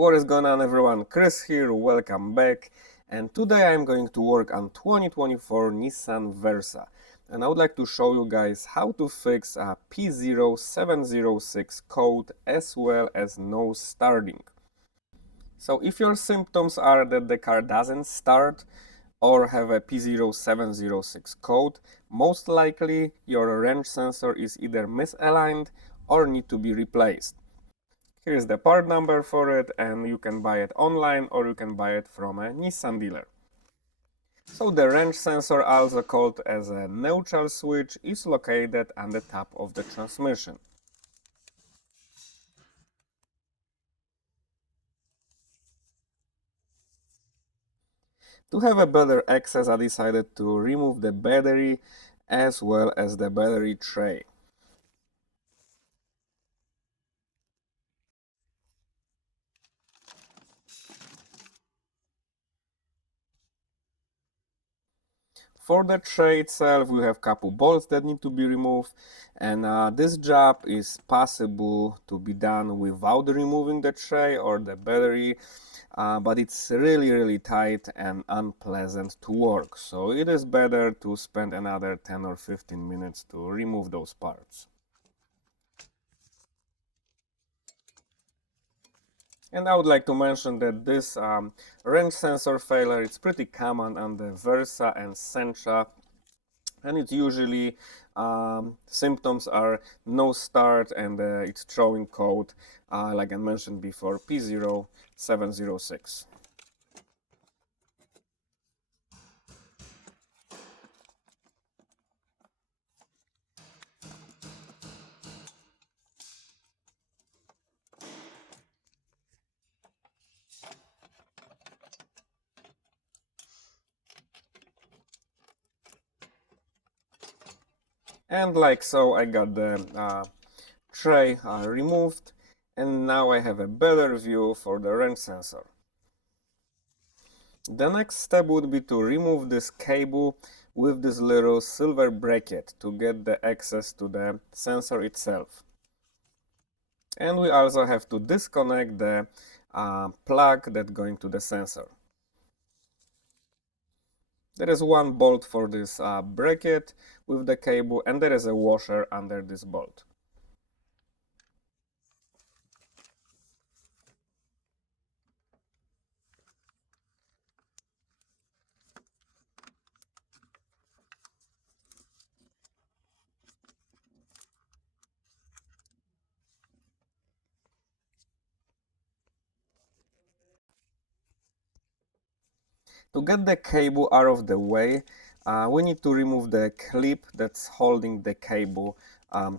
What is going on, everyone? Chris here, welcome back. And today I'm going to work on 2024 Nissan Versa. And I would like to show you guys how to fix a P0706 code as well as no starting. So if your symptoms are that the car doesn't start or have a P0706 code, most likely your range sensor is either misaligned or need to be replaced. Here's the part number for it, and you can buy it online or you can buy it from a Nissan dealer. So the range sensor, also called as a neutral switch, is located on the top of the transmission. To have a better access, I decided to remove the battery as well as the battery tray. For the tray itself, we have couple bolts that need to be removed, and this job is possible to be done without removing the tray or the battery, but it's really tight and unpleasant to work, so it is better to spend another 10 or 15 minutes to remove those parts. And I would like to mention that this range sensor failure is pretty common on the Versa and Sentra, and it's usually symptoms are no start and it's showing code like I mentioned before, P0706. And like so, I got the tray removed, and now I have a better view for the range sensor. The next step would be to remove this cable with this little silver bracket to get the access to the sensor itself. And we also have to disconnect the plug that's going to the sensor. There is one bolt for this bracket with the cable, and there is a washer under this bolt. To get the cable out of the way, we need to remove the clip that's holding the cable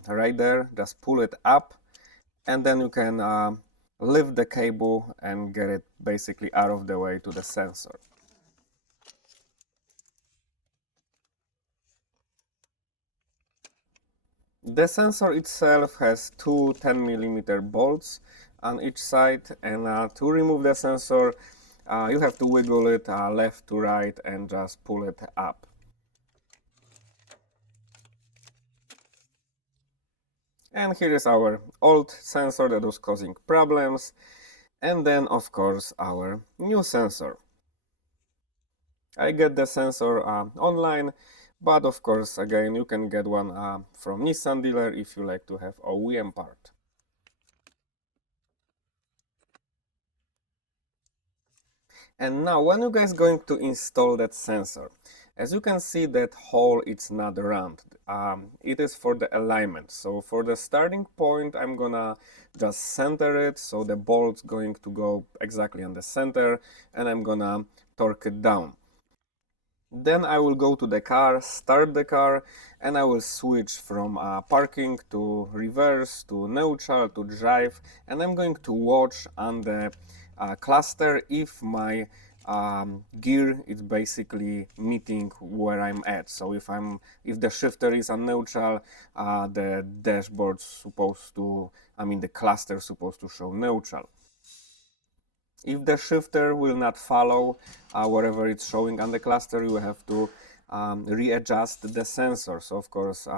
right there. Just pull it up, and then you can lift the cable and get it basically out of the way to the sensor. The sensor itself has two 10mm bolts on each side, and to remove the sensor you have to wiggle it left to right and just pull it up. And here is our old sensor that was causing problems, and then of course our new sensor. I get the sensor online, but of course again you can get one from Nissan dealer if you like to have OEM part. And now when you guys going to install that sensor, as you can see that hole it's not round, it is for the alignment. So for the starting point I'm gonna just center it so the bolt's going to go exactly on the center, and I'm gonna torque it down. Then I will go to the car, start the car, and I will switch from parking to reverse to neutral to drive, and I'm going to watch on the cluster if my gear is basically meeting where I'm at. So if the shifter is on neutral, the dashboard's supposed to, the cluster is supposed to show neutral. If the shifter will not follow whatever it's showing on the cluster, you have to readjust the sensor. So of course,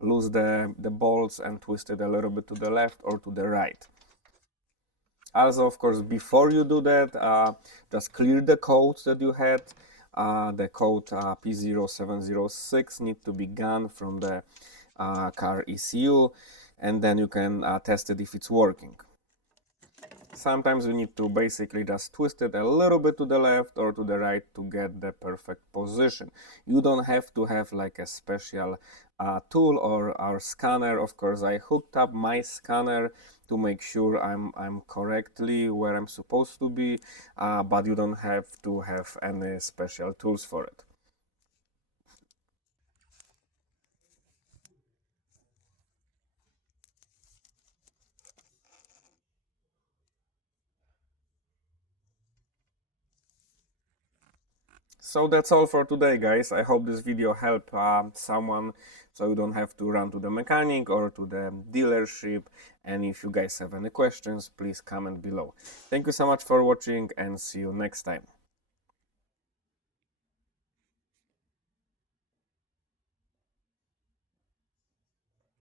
lose the bolts and twist it a little bit to the left or to the right. Also, of course, before you do that, just clear the codes that you had. The code P0706 need to be gone from the car ECU, and then you can test it if it's working. Sometimes you need to basically just twist it a little bit to the left or to the right to get the perfect position. You don't have to have like a special tool or our scanner. Of course, I hooked up my scanner to make sure I'm correctly where I'm supposed to be, but you don't have to have any special tools for it. So that's all for today, guys. I hope this video helped someone so you don't have to run to the mechanic or to the dealership. And if you guys have any questions, please comment below. Thank you so much for watching and see you next time.